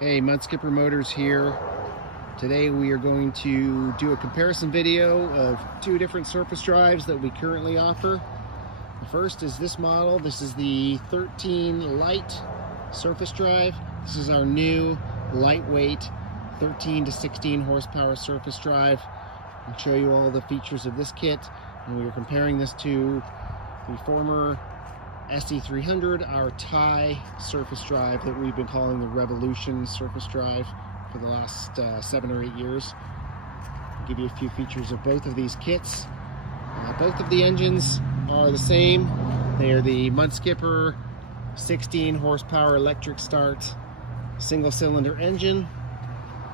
Hey, Mudskipper Motors here. Today we are going to do a comparison video of two different surface drives that we currently offer. The first is this model. This is the 13 Lite surface drive. This is our new lightweight 13 to 16 horsepower surface drive. I'll show you all the features of this kit, and we are comparing this to the former Sc300, our Thai surface drive that we've been calling the Revolution surface drive for the last 7 or 8 years. I'll give you a few features of both of these kits. Both of the engines are the same. They are the Mudskipper 16 horsepower electric start single cylinder engine.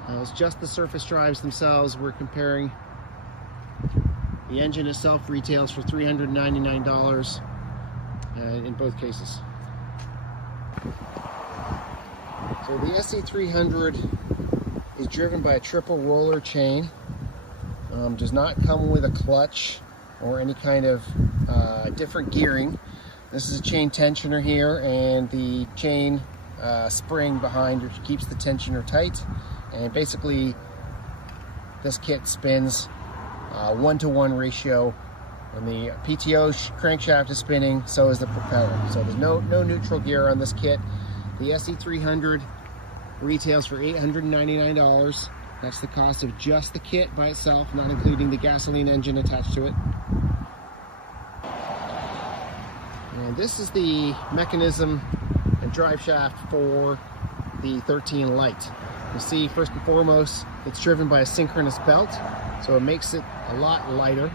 It's just the surface drives themselves we're comparing. The engine itself retails for $399 in both cases. So the Sc300 is driven by a triple roller chain. Does not come with a clutch or any kind of different gearing. This is a chain tensioner here, and the chain spring behind which keeps the tensioner tight. And basically this kit spins 1-to-1 ratio. When the PTO crankshaft is spinning, so is the propeller. So there's no neutral gear on this kit. The Sc300 retails for $899. That's the cost of just the kit by itself, not including the gasoline engine attached to it. And this is the mechanism and drive shaft for the 13 Lite. You see, first and foremost, it's driven by a synchronous belt, so it makes it a lot lighter.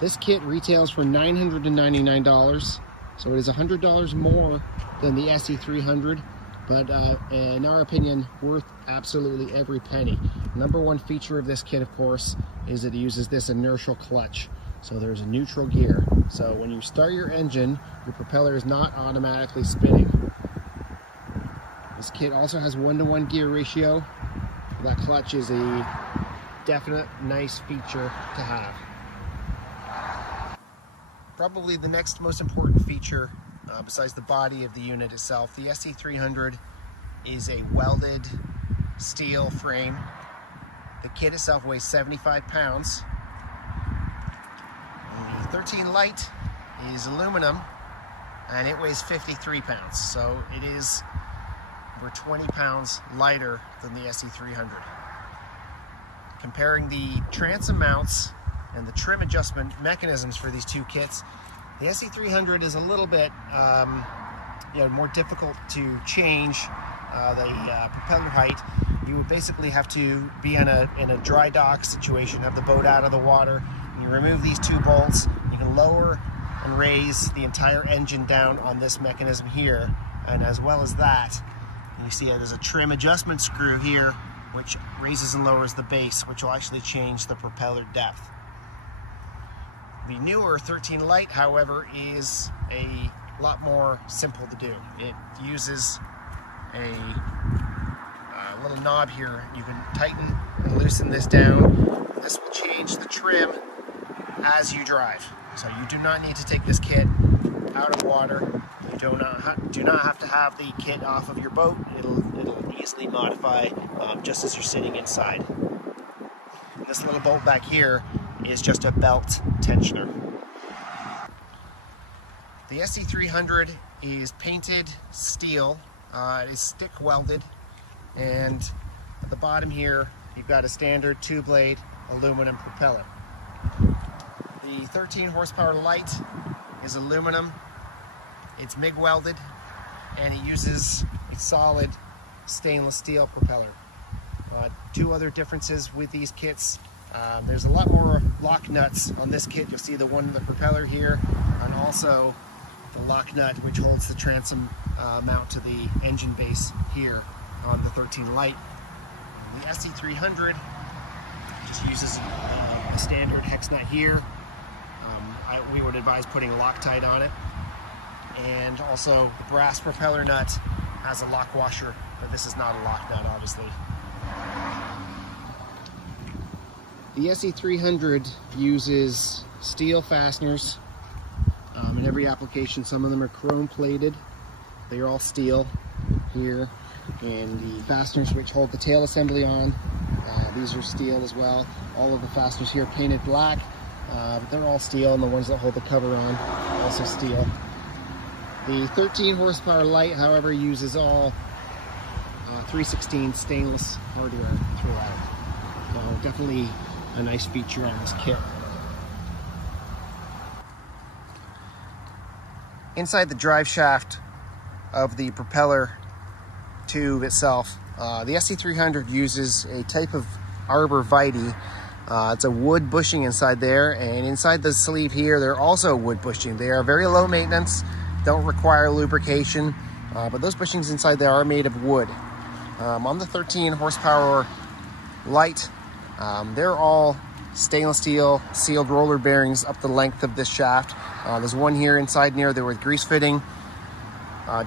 This kit retails for $999, so it is $100 more than the Sc300, but in our opinion, worth absolutely every penny. Number one feature of this kit, of course, is it uses this inertial clutch. So there's a neutral gear. So when you start your engine, your propeller is not automatically spinning. This kit also has 1-to-1 gear ratio. That clutch is a definite nice feature to have. Probably the next most important feature, besides the body of the unit itself, the Sc300 is a welded steel frame. The kit itself weighs 75 pounds. The 13 Lite is aluminum, and it weighs 53 pounds. So it is over 20 pounds lighter than the Sc300. Comparing the transom mounts and the trim adjustment mechanisms for these two kits, the Sc300 is a little bit more difficult to change the propeller height. You would basically have to be in a dry dock situation, have the boat out of the water, and you remove these two bolts. You can lower and raise the entire engine down on this mechanism here, and as well as that, you see there's a trim adjustment screw here which raises and lowers the base, which will actually change the propeller depth. The newer 13 Lite, however, is a lot more simple to do. It uses a little knob here. You can tighten and loosen this down. This will change the trim as you drive. So you do not need to take this kit out of water. You do not have to have the kit off of your boat. It'll easily modify just as you're sitting inside. And this little bolt back here is just a belt tensioner. The Sc300 is painted steel. It is stick welded, and at the bottom here you've got a standard 2-blade aluminum propeller. The 13 horsepower Lite is aluminum. It's MIG welded, and it uses a solid stainless steel propeller. Two other differences with these kits. There's a lot more lock nuts on this kit. You'll see the one in the propeller here, and also the lock nut which holds the transom mount to the engine base here on the 13 Lite. The Sc300 just uses a standard hex nut here. We would advise putting Loctite on it, and also the brass propeller nut has a lock washer, but this is not a lock nut, obviously. The Sc300 uses steel fasteners in every application. Some of them are chrome plated. They are all steel here. and the fasteners which hold the tail assembly on. These are steel as well. All of the fasteners here painted black. They're all steel, and the ones that hold the cover on also steel. The 13 horsepower Lite, however, uses all 3/16 stainless hardware throughout. So definitely a nice feature on this kit. Inside the drive shaft of the propeller tube itself, the Sc300 uses a type of arbor vitae. It's a wood bushing inside there, and inside the sleeve here, they're also wood bushing. They are very low maintenance, don't require lubrication, but those bushings inside there are made of wood. On the 13 horsepower Lite, they're all stainless steel sealed roller bearings up the length of this shaft. There's one here inside near there with grease fitting,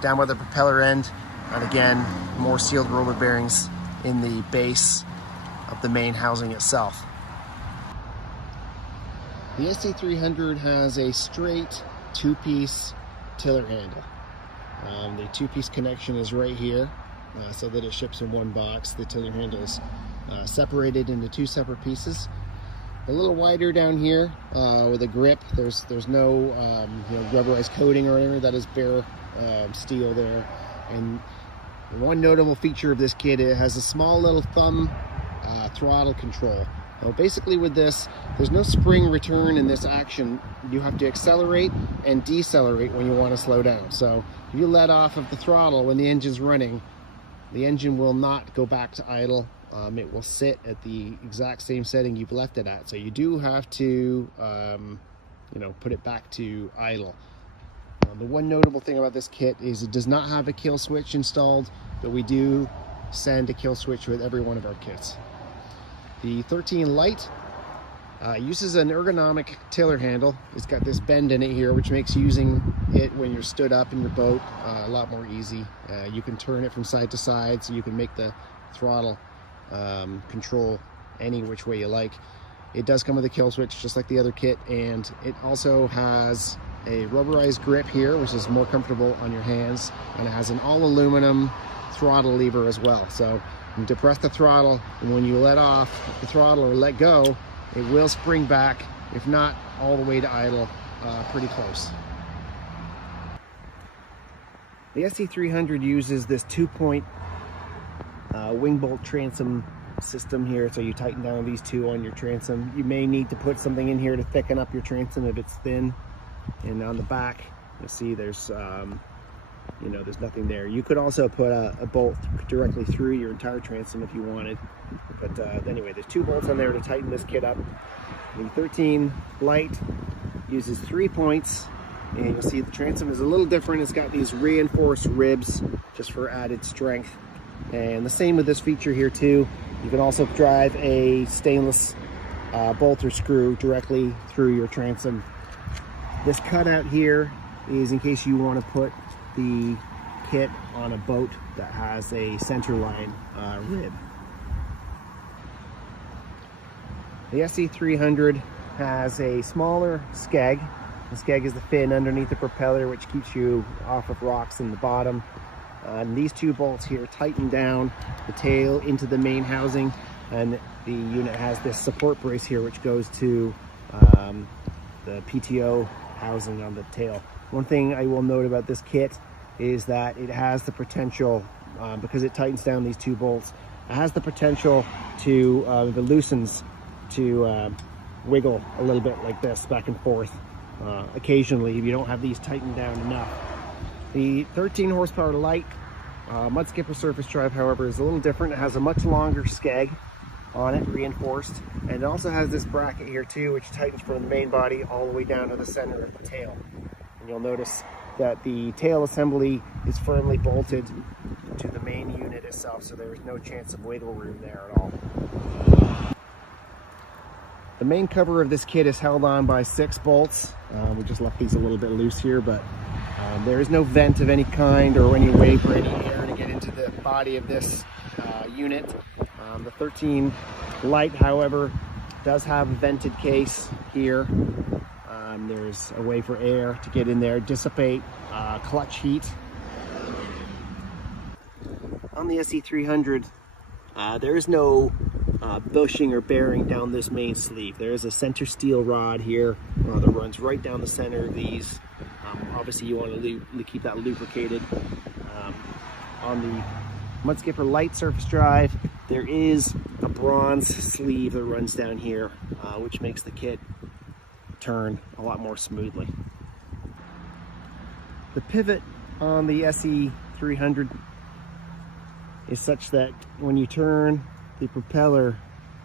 down by the propeller end, and again, more sealed roller bearings in the base of the main housing itself. The Sc300 has a straight two-piece tiller handle. The two-piece connection is right here, so that it ships in one box. The tiller handle is separated into two separate pieces. A little wider down here with a grip. There's no rubberized coating or anything. That is bare steel there. And one notable feature of this kit, it has a small little thumb throttle control. Now basically with this, there's no spring return in this action. You have to accelerate and decelerate when you want to slow down. So if you let off of the throttle when the engine's running, the engine will not go back to idle. It will sit at the exact same setting you've left it at. So you do have to put it back to idle. The one notable thing about this kit is it does not have a kill switch installed, but we do send a kill switch with every one of our kits. The 13 Lite uses an ergonomic tiller handle. It's got this bend in it here, which makes using it when you're stood up in your boat a lot more easy. You can turn it from side to side, so you can make the throttle control any which way you like. It does come with a kill switch, just like the other kit, and it also has a rubberized grip here, which is more comfortable on your hands, and it has an all aluminum throttle lever as well. So you depress the throttle, and when you let off the throttle or let go, it will spring back, if not all the way to idle, pretty close. The Sc300 uses this 2-point wing bolt transom system here, so you tighten down these two on your transom. You may need to put something in here to thicken up your transom if it's thin. And on the back, you'll see there's there's nothing there. You could also put a bolt directly through your entire transom if you wanted. But anyway, there's 2 bolts on there to tighten this kit up. The 13 Lite uses 3 points, and you'll see the transom is a little different. It's got these reinforced ribs just for added strength. And the same with this feature here too. You can also drive a stainless bolt or screw directly through your transom. This cutout here is in case you want to put the kit on a boat that has a centerline rib. The Sc300 has a smaller skeg. The skeg is the fin underneath the propeller, which keeps you off of rocks in the bottom. And these 2 bolts here tighten down the tail into the main housing, and the unit has this support brace here which goes to the PTO housing on the tail. One thing I will note about this kit is that it has the potential, because it tightens down these 2 bolts, it has the potential to, if it loosens, to wiggle a little bit like this back and forth occasionally if you don't have these tightened down enough. The 13 horsepower Lite mud skipper surface drive, however, is a little different. It has a much longer skeg on it, reinforced, and it also has this bracket here too, which tightens from the main body all the way down to the center of the tail. And you'll notice that the tail assembly is firmly bolted to the main unit itself, so there is no chance of wiggle room there at all. The main cover of this kit is held on by 6 bolts. We just left these a little bit loose here, but there is no vent of any kind or any way for any air to get into the body of this unit. The 13 Lite, however, does have a vented case here. There's a way for air to get in there, dissipate clutch heat. On the Sc300, there is no bushing or bearing down this main sleeve. There is a center steel rod here that runs right down the center of these. Obviously, you want to keep that lubricated. On the Mudskipper Lite surface drive, there is a bronze sleeve that runs down here, which makes the kit turn a lot more smoothly. The pivot on the Sc300 is such that when you turn the propeller,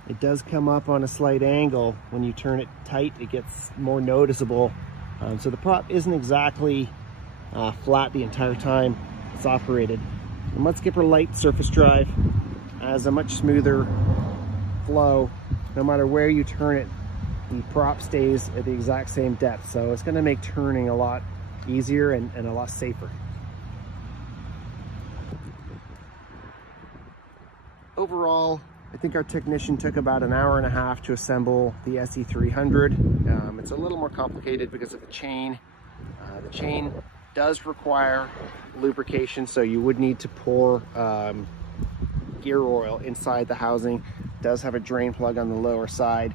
it does come up on a slight angle. When you turn it tight, it gets more noticeable. So the prop isn't exactly flat the entire time it's operated. The Mudskipper Lite surface drive has a much smoother flow. No matter where you turn it, the prop stays at the exact same depth. So it's going to make turning a lot easier and a lot safer. Overall, I think our technician took about an hour and a half to assemble the Sc300. It's a little more complicated because of the chain. The chain does require lubrication, so you would need to pour gear oil inside the housing. It does have a drain plug on the lower side.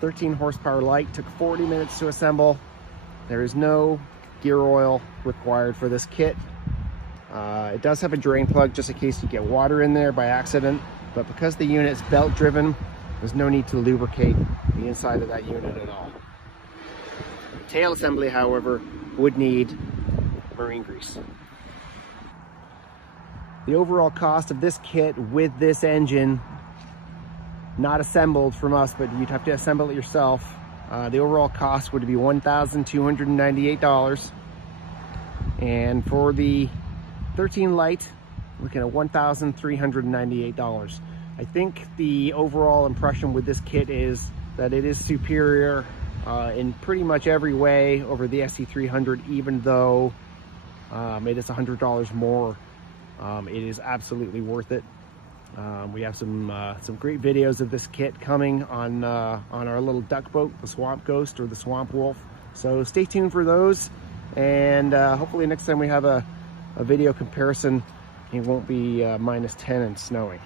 13 horsepower Lite took 40 minutes to assemble. There is no gear oil required for this kit. It does have a drain plug just in case you get water in there by accident, but because the unit is belt driven, there's no need to lubricate the inside of that unit at all. The tail assembly, however, would need marine grease. The overall cost of this kit with this engine, not assembled from us, but you'd have to assemble it yourself, the overall cost would be $1,298. And for the 13 Lite, looking at $1,398. I think the overall impression with this kit is that it is superior in pretty much every way over the Sc300, even though it is $100 more. It is absolutely worth it. We have some great videos of this kit coming on our little duck boat, the Swamp Ghost or the Swamp Wolf. So stay tuned for those, and hopefully next time we have a video comparison, it won't be -10 and snowing.